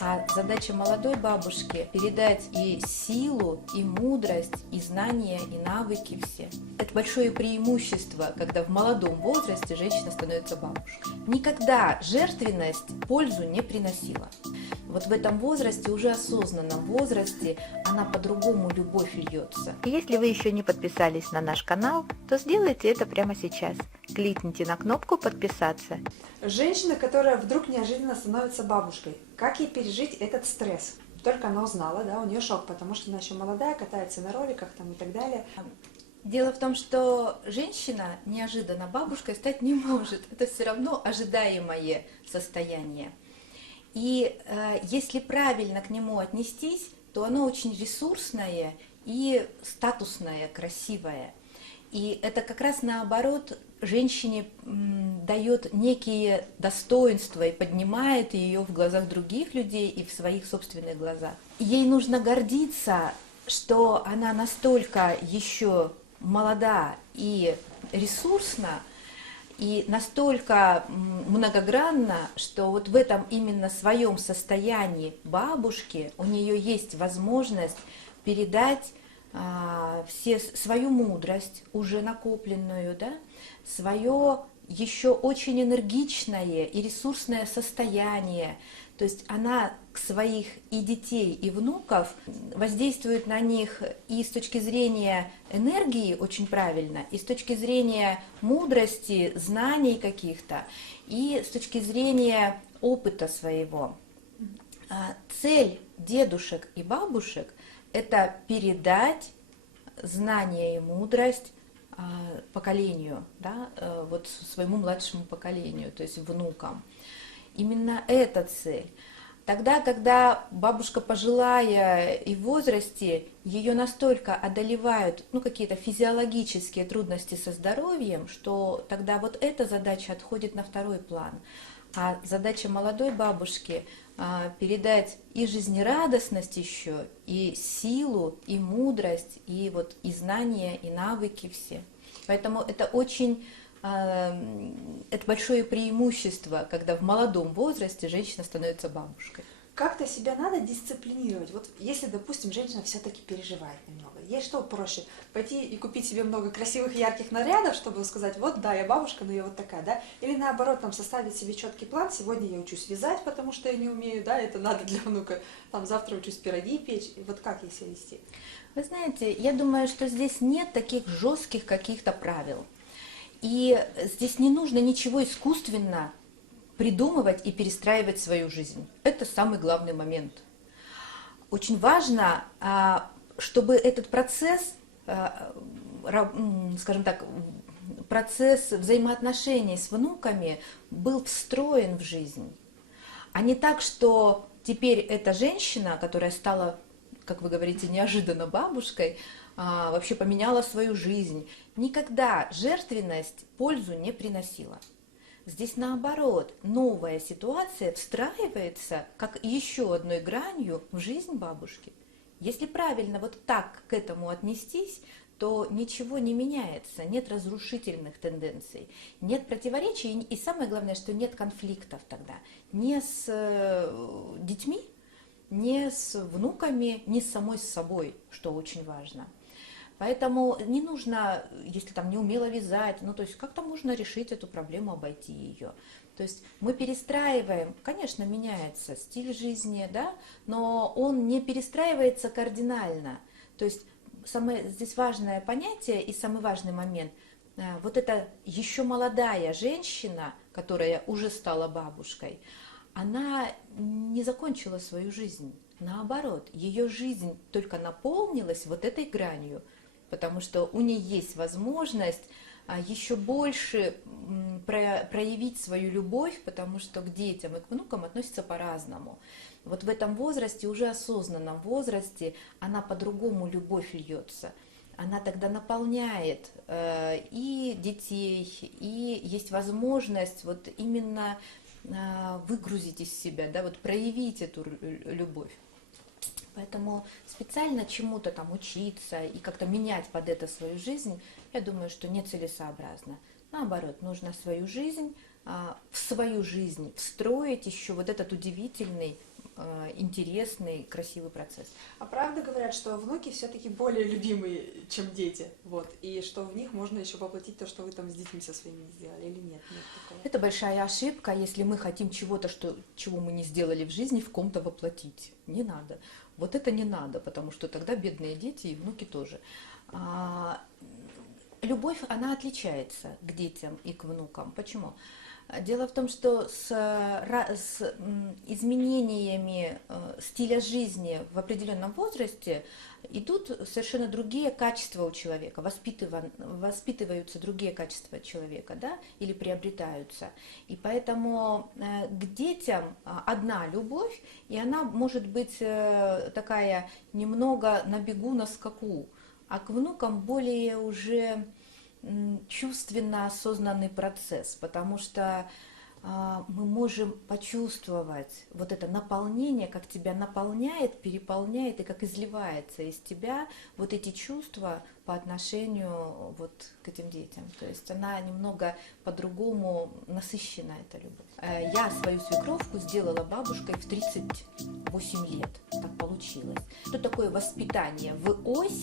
А задача молодой бабушки – передать и силу, и мудрость, и знания, и навыки все. Это большое преимущество, когда в молодом возрасте женщина становится бабушкой. Никогда жертвенность пользу не приносила. Вот в этом возрасте, уже осознанном возрасте, она по-другому любовь льется. И если вы еще не подписались на наш канал, то сделайте это прямо сейчас. Кликните на кнопку «Подписаться». Женщина, которая вдруг неожиданно становится бабушкой. Как ей пережить этот стресс? Только она узнала, да, у нее шок, потому что она еще молодая, катается на роликах там и так далее. Дело в том, что женщина неожиданно бабушкой стать не может. Это все равно ожидаемое состояние. И если правильно к нему отнестись, то оно очень ресурсное и статусное, красивое. И это как раз наоборот женщине дает некие достоинства и поднимает ее в глазах других людей и в своих собственных глазах. Ей нужно гордиться, что она настолько еще молода и ресурсна, и настолько многогранна, что вот в этом именно своем состоянии бабушки у нее есть возможность передать свою мудрость, уже накопленную, да, свое еще очень энергичное и ресурсное состояние. То есть она к своих и детей, и внуков воздействует на них и с точки зрения энергии очень правильно, и с точки зрения мудрости, знаний каких-то, и с точки зрения опыта своего. Цель дедушек и бабушек – это передать знания и мудрость поколению, да, вот своему младшему поколению, то есть внукам. Именно эта цель. Тогда, когда бабушка пожилая и в возрасте, ее настолько одолевают какие-то физиологические трудности со здоровьем, что тогда вот эта задача отходит на второй план. А задача молодой бабушки передать и жизнерадостность еще, и силу, и мудрость, и вот и знания, и навыки все. Поэтому это очень это большое преимущество, когда в молодом возрасте женщина становится бабушкой. Как-то себя надо дисциплинировать. Вот если, допустим, женщина все-таки переживает немного, ей что проще? Пойти и купить себе много красивых, ярких нарядов, чтобы сказать, вот да, я бабушка, но я вот такая, да? Или наоборот, там, составить себе четкий план, сегодня я учусь вязать, потому что я не умею, да, это надо для внука, там, завтра учусь пироги печь, и вот как ей себя вести? Вы знаете, я думаю, что здесь нет таких жестких каких-то правил. И здесь не нужно ничего искусственно придумывать и перестраивать свою жизнь. Это самый главный момент. Очень важно, чтобы этот процесс, скажем так, процесс взаимоотношений с внуками был встроен в жизнь. А не так, что теперь эта женщина, которая стала, как вы говорите, неожиданно бабушкой, вообще поменяла свою жизнь. Никогда жертвенность пользу не приносила. Здесь наоборот, новая ситуация встраивается как еще одной гранью в жизнь бабушки. Если правильно вот так к этому отнестись, то ничего не меняется, нет разрушительных тенденций, нет противоречий, и самое главное, что нет конфликтов тогда. Не с детьми, не с внуками, не с самой собой, что очень важно. Поэтому не нужно, если там не умела вязать, то есть как-то можно решить эту проблему, обойти ее. То есть мы перестраиваем, конечно, меняется стиль жизни, да, но он не перестраивается кардинально. То есть самое здесь важное понятие и самый важный момент, вот эта еще молодая женщина, которая уже стала бабушкой, она не закончила свою жизнь. Наоборот, ее жизнь только наполнилась вот этой гранью, потому что у нее есть возможность еще больше проявить свою любовь, потому что к детям и к внукам относятся по-разному. Вот в этом возрасте, уже осознанном возрасте, она по-другому любовь льется. Она тогда наполняет и детей, и есть возможность вот именно выгрузить из себя, да, вот проявить эту любовь. Поэтому специально чему-то там учиться и как-то менять под это свою жизнь, я думаю, что нецелесообразно. Наоборот, нужно свою жизнь, в свою жизнь встроить еще вот этот удивительный интересный, красивый процесс. А правда говорят, что внуки все-таки более любимые, чем дети, вот, и что в них можно еще воплотить то, что вы там с детьми со своими не сделали, или нет? Нет такого? Это большая ошибка, если мы хотим чего-то, чего мы не сделали в жизни, в ком-то воплотить. Не надо. Вот это не надо, потому что тогда бедные дети и внуки тоже. Любовь, она отличается к детям и к внукам. Почему? Дело в том, что с изменениями стиля жизни в определенном возрасте идут совершенно другие качества у человека, воспитываются другие качества человека, да, или приобретаются. И поэтому к детям одна любовь, и она может быть такая немного на бегу, на скаку, а к внукам более уже чувственно осознанный процесс, потому что мы можем почувствовать вот это наполнение, как тебя наполняет, переполняет и как изливается из тебя вот эти чувства по отношению вот к этим детям. То есть она немного по-другому насыщена, эта любовь. Я свою свекровку сделала бабушкой в 38 лет. Так получилось. Что такое воспитание в ось?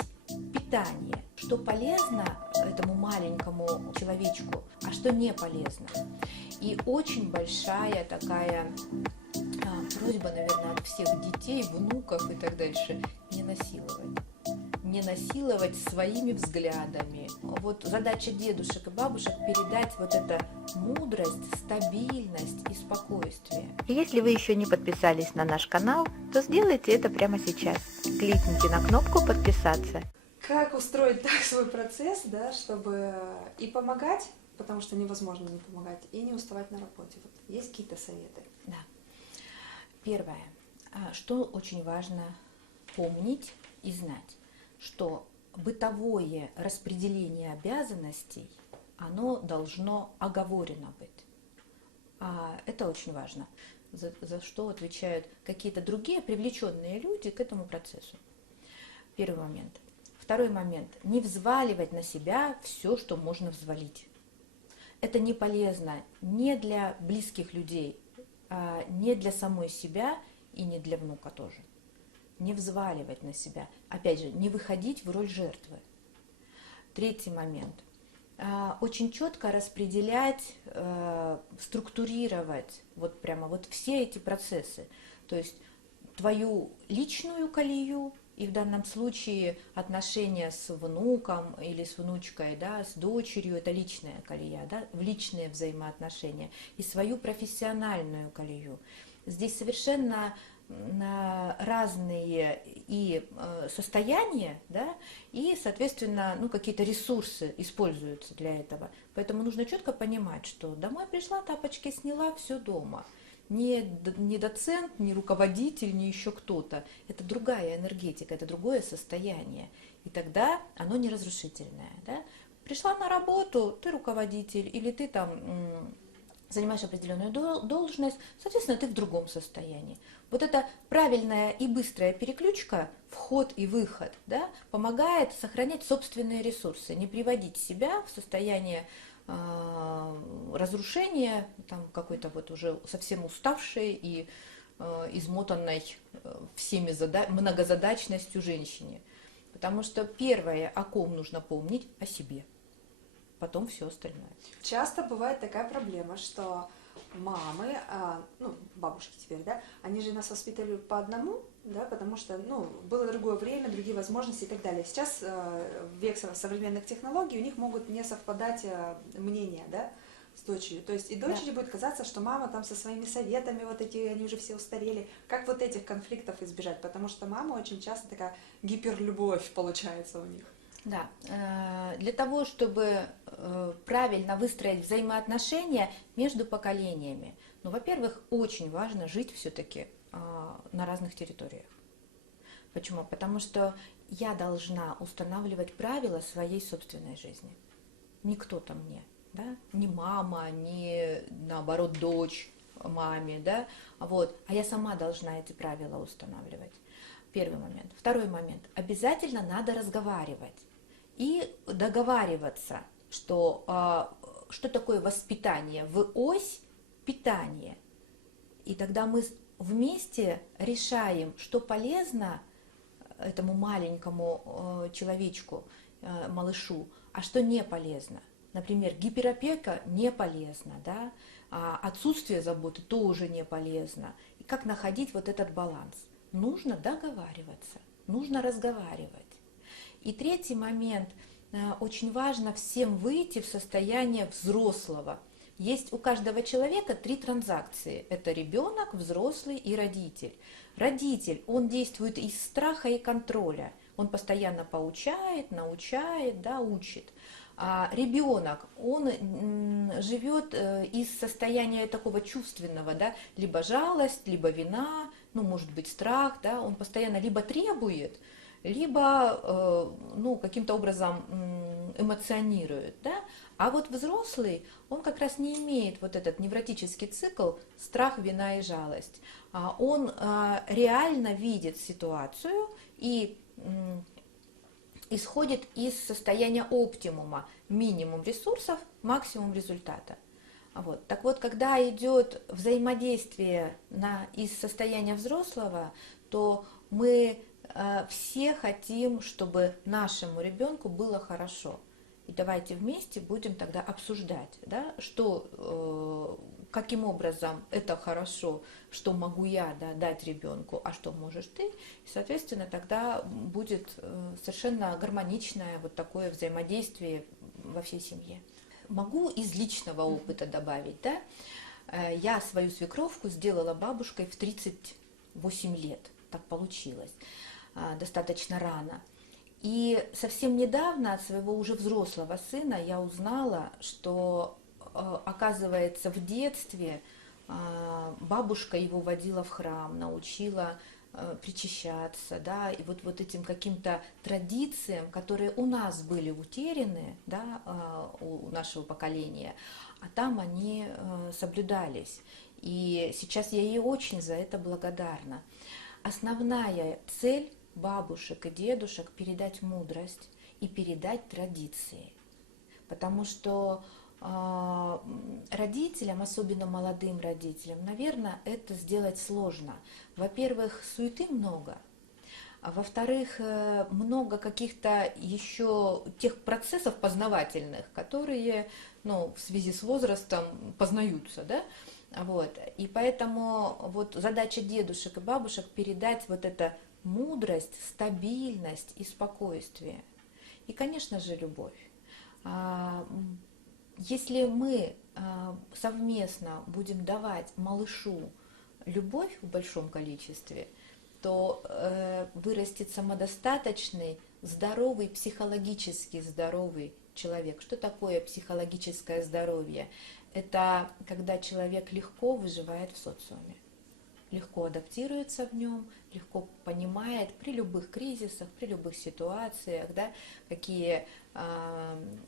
Питание, что полезно этому маленькому человечку, а что не полезно. И очень большая такая просьба, наверное, от всех детей, внуков и так дальше, не насиловать. Не насиловать своими взглядами. Вот задача дедушек и бабушек передать вот эту мудрость, стабильность и спокойствие. И если вы еще не подписались на наш канал, то сделайте это прямо сейчас. Кликните на кнопку «Подписаться». Как устроить так свой процесс, да, чтобы и помогать, потому что невозможно не помогать, и не уставать на работе? Вот есть какие-то советы? Да. Первое, что очень важно помнить и знать, что бытовое распределение обязанностей, оно должно оговорено быть. Это очень важно, за что отвечают какие-то другие привлеченные люди к этому процессу. Первый момент. Второй момент. Не взваливать на себя все, что можно взвалить. Это не полезно ни для близких людей, ни для самой себя и не для внука тоже. Не взваливать на себя. Опять же, не выходить в роль жертвы. Третий момент. Очень четко распределять, структурировать вот прямо вот все эти процессы. То есть твою личную колею, и в данном случае отношения с внуком или с внучкой, да, с дочерью, это личная колея, да, в личные взаимоотношения, и свою профессиональную колею. Здесь совершенно разные и состояния, да, и, соответственно, какие-то ресурсы используются для этого. Поэтому нужно четко понимать, что домой пришла, тапочки сняла, все дома. Не доцент, не руководитель, не еще кто-то. Это другая энергетика, это другое состояние. И тогда оно не разрушительное. Да? Пришла на работу, ты руководитель, или ты там занимаешь определенную должность, соответственно, ты в другом состоянии. Вот эта правильная и быстрая переключка, вход и выход, да, помогает сохранять собственные ресурсы, не приводить себя в состояние разрушения, там какой-то вот уже совсем уставшей и измотанной всеми многозадачностью женщине. Потому что первое, о ком нужно помнить, о себе. Потом все остальное. Часто бывает такая проблема, что мамы, бабушки теперь, да, они же нас воспитывали по одному, да, потому что, было другое время, другие возможности и так далее. Сейчас в век современных технологий у них могут не совпадать мнения, да, с дочерью. То есть и дочери будет казаться, что мама там со своими советами, вот эти, они уже все устарели. Как вот этих конфликтов избежать? Потому что мама очень часто такая гиперлюбовь получается у них. Да, для того, чтобы правильно выстроить взаимоотношения между поколениями, во-первых, очень важно жить все-таки на разных территориях. Почему? Потому что я должна устанавливать правила своей собственной жизни. Не кто-то мне, да? Не мама, не наоборот дочь маме, да? Вот. А я сама должна эти правила устанавливать. Первый момент. Второй момент. Обязательно надо разговаривать и договариваться, что такое воспитание в ось питания. И тогда мы вместе решаем, что полезно этому маленькому человечку, малышу, а что не полезно. Например, гиперопека не полезна, да? А отсутствие заботы тоже не полезно. И как находить вот этот баланс? Нужно договариваться, нужно разговаривать. И третий момент, очень важно всем выйти в состояние взрослого. Есть у каждого человека 3 транзакции. Это ребенок, взрослый и родитель. Родитель, он действует из страха и контроля. Он постоянно поучает, научает, да, учит. А ребенок, он живет из состояния такого чувственного, да, либо жалость, либо вина, ну, может быть, страх, да, он постоянно либо требует, либо каким-то образом эмоционирует, да? А вот взрослый, он как раз не имеет вот этот невротический цикл страх, вина и жалость. Он реально видит ситуацию и исходит из состояния оптимума, минимум ресурсов, максимум результата. Вот. Так вот, когда идет взаимодействие из состояния взрослого, то мы все хотим, чтобы нашему ребенку было хорошо. И давайте вместе будем тогда обсуждать, да, каким образом это хорошо, что могу я, да, дать ребенку, а что можешь ты. И, соответственно, тогда будет совершенно гармоничное вот такое взаимодействие во всей семье. Могу из личного опыта добавить, да, я свою свекровку сделала бабушкой в 38 лет, так получилось, достаточно рано. И совсем недавно от своего уже взрослого сына я узнала, что, оказывается, в детстве бабушка его водила в храм, научила причащаться, да, и вот этим каким-то традициям, которые у нас были утеряны, да, у нашего поколения, а там они соблюдались. И сейчас я ей очень за это благодарна. Основная цель бабушек и дедушек — передать мудрость и передать традиции. Потому что родителям, особенно молодым родителям, наверное, это сделать сложно. Во-первых, суеты много, а во-вторых, много каких-то еще тех процессов познавательных, которые, в связи с возрастом познаются, да? Вот. И поэтому вот задача дедушек и бабушек — передать вот это мудрость, стабильность и спокойствие. И, конечно же, любовь. Если мы совместно будем давать малышу любовь в большом количестве, то вырастет самодостаточный, здоровый, психологически здоровый человек. Что такое психологическое здоровье? Это когда человек легко выживает в социуме, легко адаптируется в нем, легко понимает при любых кризисах, при любых ситуациях, да, какие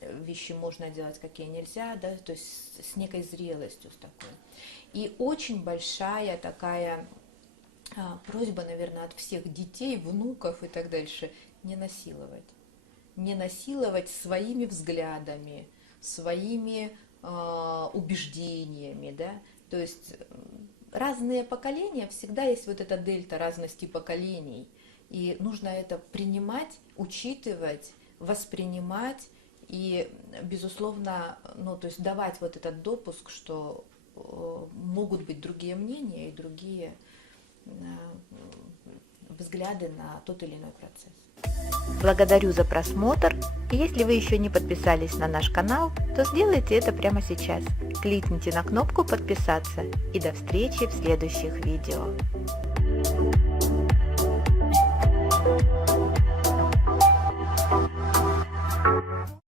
вещи можно делать, какие нельзя, да, то есть с некой зрелостью, с такой. И очень большая такая просьба, наверное, от всех детей, внуков и так дальше: не насиловать. Не насиловать своими взглядами, своими убеждениями, да, то есть разные поколения, всегда есть вот эта дельта разности поколений, и нужно это принимать, учитывать, воспринимать и, безусловно, то есть давать вот этот допуск, что могут быть другие мнения и другие взгляды на тот или иной процесс. Благодарю за просмотр, и если вы еще не подписались на наш канал, то сделайте это прямо сейчас. Кликните на кнопку подписаться, и до встречи в следующих видео.